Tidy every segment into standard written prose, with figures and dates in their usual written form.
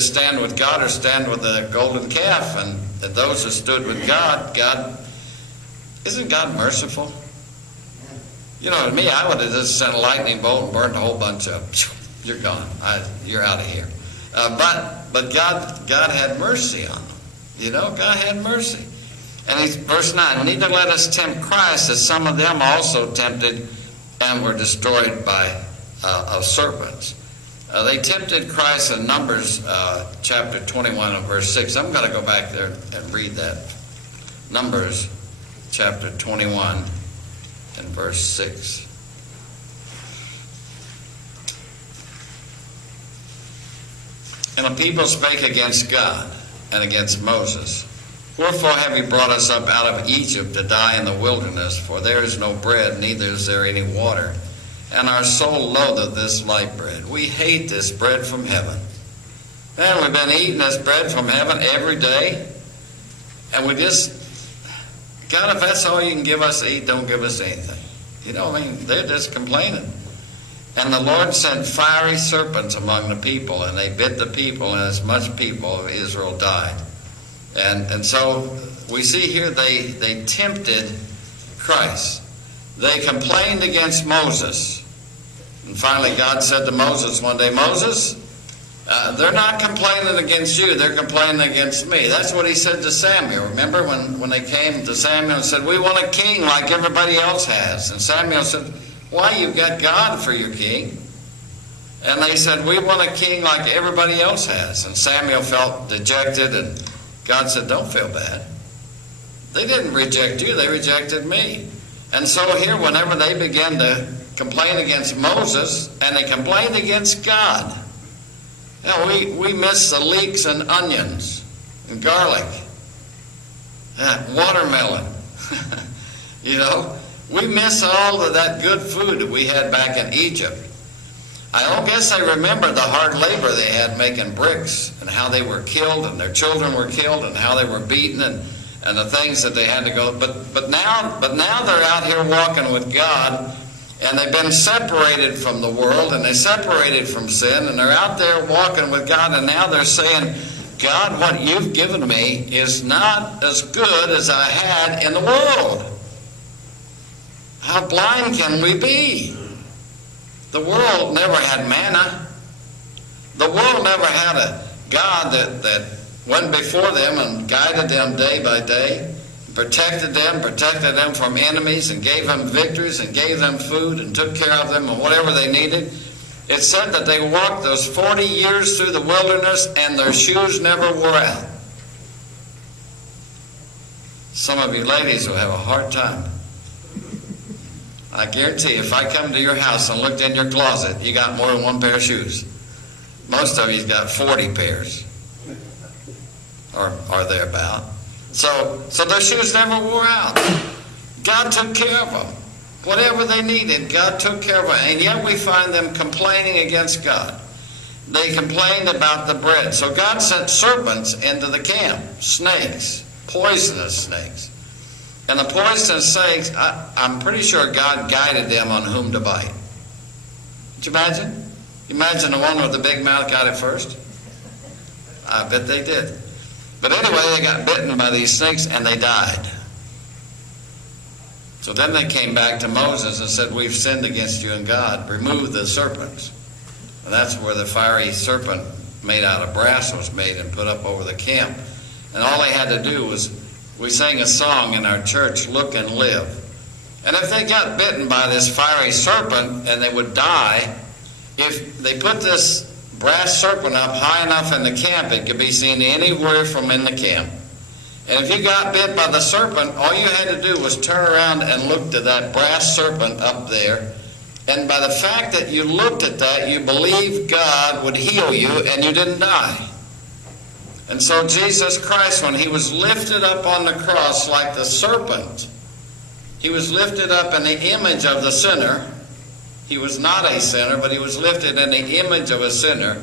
stand with God or stand with the golden calf. And those who stood with God, isn't God merciful? You know, to me, I would have just sent a lightning bolt and burned a whole bunch of them. You're gone. You're out of here. But God had mercy on them. You know, God had mercy. And verse 9, neither let us tempt Christ, as some of them also tempted and were destroyed by of serpents. They tempted Christ in Numbers chapter 21 and verse 6. I'm going to go back there and read that. Numbers chapter 21 and verse 6. And the people spake against God and against Moses. Wherefore have you brought us up out of Egypt to die in the wilderness? For there is no bread, neither is there any water. And our soul loatheth this light bread. We hate this bread from heaven. Man, we've been eating this bread from heaven every day. And we just, God, if that's all you can give us to eat, don't give us anything. You know, I mean, they're just complaining. And the Lord sent fiery serpents among the people, and they bit the people, and as much people of Israel died. And so we see here they tempted Christ. They complained against Moses. And finally God said to Moses one day, Moses, they're not complaining against you, they're complaining against me. That's what he said to Samuel. Remember when they came to Samuel and said, we want a king like everybody else has. And Samuel said, why, you've got God for your king. And they said, we want a king like everybody else has. And Samuel felt dejected, and God said, don't feel bad. They didn't reject you, they rejected me. And so here, whenever they began to complain against Moses, and they complained against God, you know, we miss the leeks and onions and garlic, watermelon. You know, we miss all of that good food that we had back in Egypt. I don't guess they remember the hard labor they had making bricks, and how they were killed, and their children were killed, and how they were beaten, and the things that they had to go. But now they're out here walking with God, and they've been separated from the world, and they separated from sin, and they're out there walking with God, and now they're saying, God, what you've given me is not as good as I had in the world. How blind can we be? The world never had manna. The world never had a God that went before them and guided them day by day, protected them from enemies, and gave them victories, and gave them food, and took care of them and whatever they needed. It said that they walked those 40 years through the wilderness and their shoes never wore out. Some of you ladies will have a hard time. I guarantee if I come to your house and looked in your closet, you got more than one pair of shoes. Most of you's got 40 pairs, or thereabout. So their shoes never wore out. God took care of them. Whatever they needed, God took care of them. And yet we find them complaining against God. They complained about the bread. So God sent serpents into the camp, snakes, poisonous snakes. And the poisonous snakes, I'm pretty sure God guided them on whom to bite. Did you imagine? Imagine the one with the big mouth got it first? I bet they did. But anyway, they got bitten by these snakes and they died. So then they came back to Moses and said, we've sinned against you and God. Remove the serpents. And that's where the fiery serpent made out of brass was made and put up over the camp. And all they had to do was, we sang a song in our church, Look and Live. And if they got bitten by this fiery serpent and they would die, if they put this brass serpent up high enough in the camp, it could be seen anywhere from in the camp. And if you got bit by the serpent, all you had to do was turn around and look to that brass serpent up there. And by the fact that you looked at that, you believed God would heal you and you didn't die. And so Jesus Christ, when he was lifted up on the cross like the serpent, he was lifted up in the image of the sinner. He was not a sinner, but he was lifted in the image of a sinner.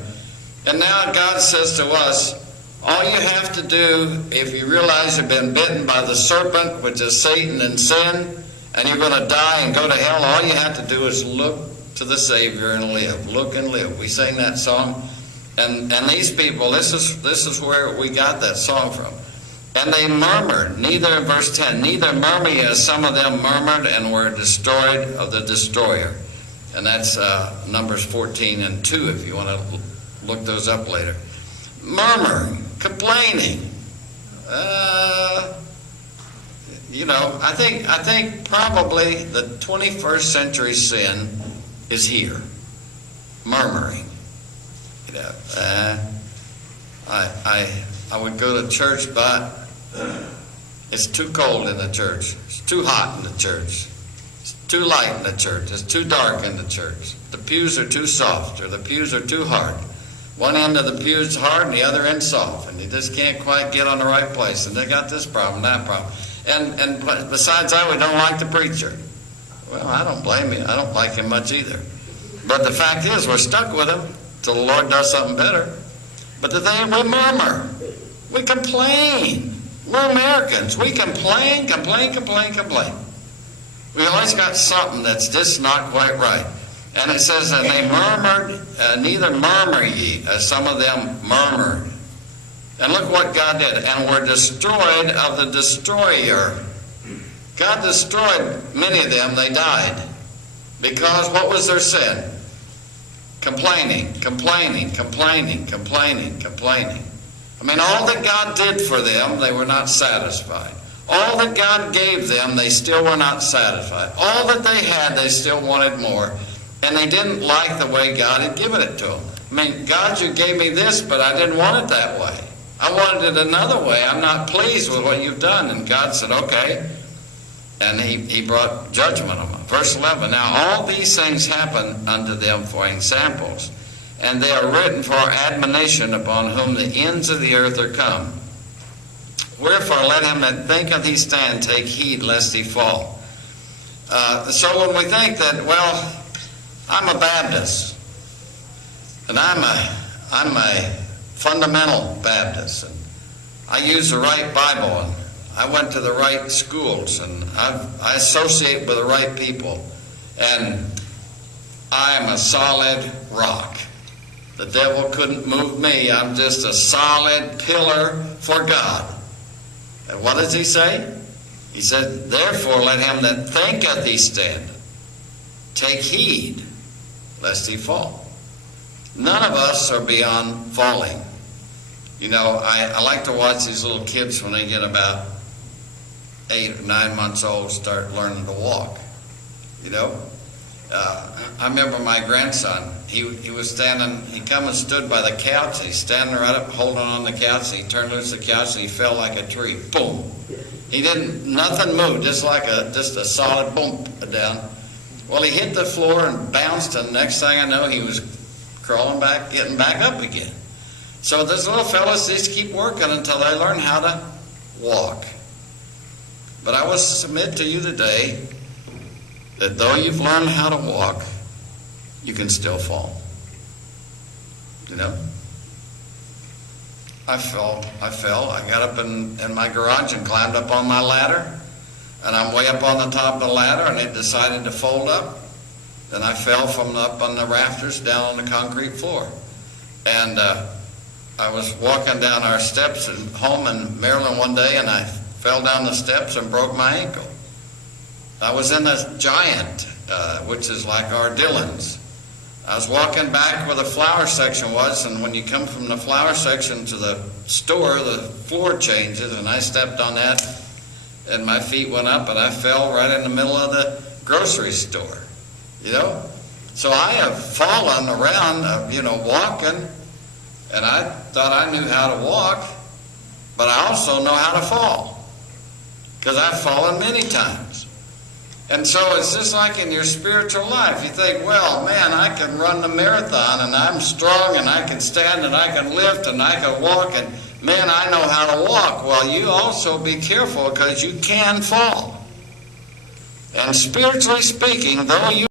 And now God says to us, all you have to do, if you realize you've been bitten by the serpent, which is Satan and sin, and you're going to die and go to hell, all you have to do is look to the Savior and live. Look and live. We sang that song. And these people, this is where we got that song from. And they murmured, neither, verse 10, neither murmur ye as some of them murmured and were destroyed of the destroyer. And that's Numbers 14:2 if you want to look those up later. Murmuring, complaining. I think probably the 21st century sin is here. Murmuring. I would go to church, but it's too cold in the church. It's too hot in the church. It's too light in the church. It's too dark in the church. The pews are too soft, or the pews are too hard. One end of the pew is hard and the other end soft, and you just can't quite get on the right place. And they got this problem, that problem. And besides that, we don't like the preacher. Well, I don't blame you. I don't like him much either. But the fact is, we're stuck with him till the Lord does something better. But the thing, we murmur. We complain. We're Americans. We complain. We always got something that's just not quite right. And it says, and they murmured, neither murmur ye, as some of them murmured. And look what God did. And were destroyed of the destroyer. God destroyed many of them. They died. Because what was their sin? Complaining. I mean, all that God did for them, they were not satisfied. All that God gave them, they still were not satisfied. All that they had, they still wanted more. And they didn't like the way God had given it to them. I mean, God, you gave me this, but I didn't want it that way. I wanted it another way. I'm not pleased with what you've done. And God said, okay. And he brought judgment on them. Verse 11, now all these things happen unto them for examples, and they are written for admonition, upon whom the ends of the earth are come. Wherefore let him that thinketh he stand take heed lest he fall. So when we think that, well, I'm a Baptist, and I'm a fundamental Baptist, and I use the right Bible, and I went to the right schools, and I associate with the right people, and I'm a solid rock. The devil couldn't move me. I'm just a solid pillar for God. And what does he say? He said, therefore let him that thinketh he stand take heed lest he fall. None of us are beyond falling. You know, I like to watch these little kids when they get about 8 or 9 months old start learning to walk. You know, I remember my grandson. He was standing. He come and stood by the couch. He's standing right up, holding on the couch. And he turned loose the couch and he fell like a tree. Boom. He didn't. Nothing moved. Just a solid boom down. Well, he hit the floor and bounced, and the next thing I know, he was crawling back, getting back up again. So those little fellas just keep working until they learn how to walk. But I will submit to you today that though you've learned how to walk, you can still fall. You know? I fell. I got up in my garage and climbed up on my ladder. And I'm way up on the top of the ladder, and it decided to fold up. Then I fell from up on the rafters down on the concrete floor. And I was walking down our steps at home in Maryland one day, and I fell down the steps and broke my ankle. I was in a Giant, which is like our Dillons. I was walking back where the flower section was, and when you come from the flower section to the store, the floor changes, and I stepped on that, and my feet went up, and I fell right in the middle of the grocery store, you know? So I have fallen around, walking, and I thought I knew how to walk, but I also know how to fall, because I've fallen many times. And so it's just like in your spiritual life. You think, well, man, I can run the marathon, and I'm strong, and I can stand, and I can lift, and I can walk, and man, I know how to walk. Well, you also be careful, because you can fall. And spiritually speaking, though you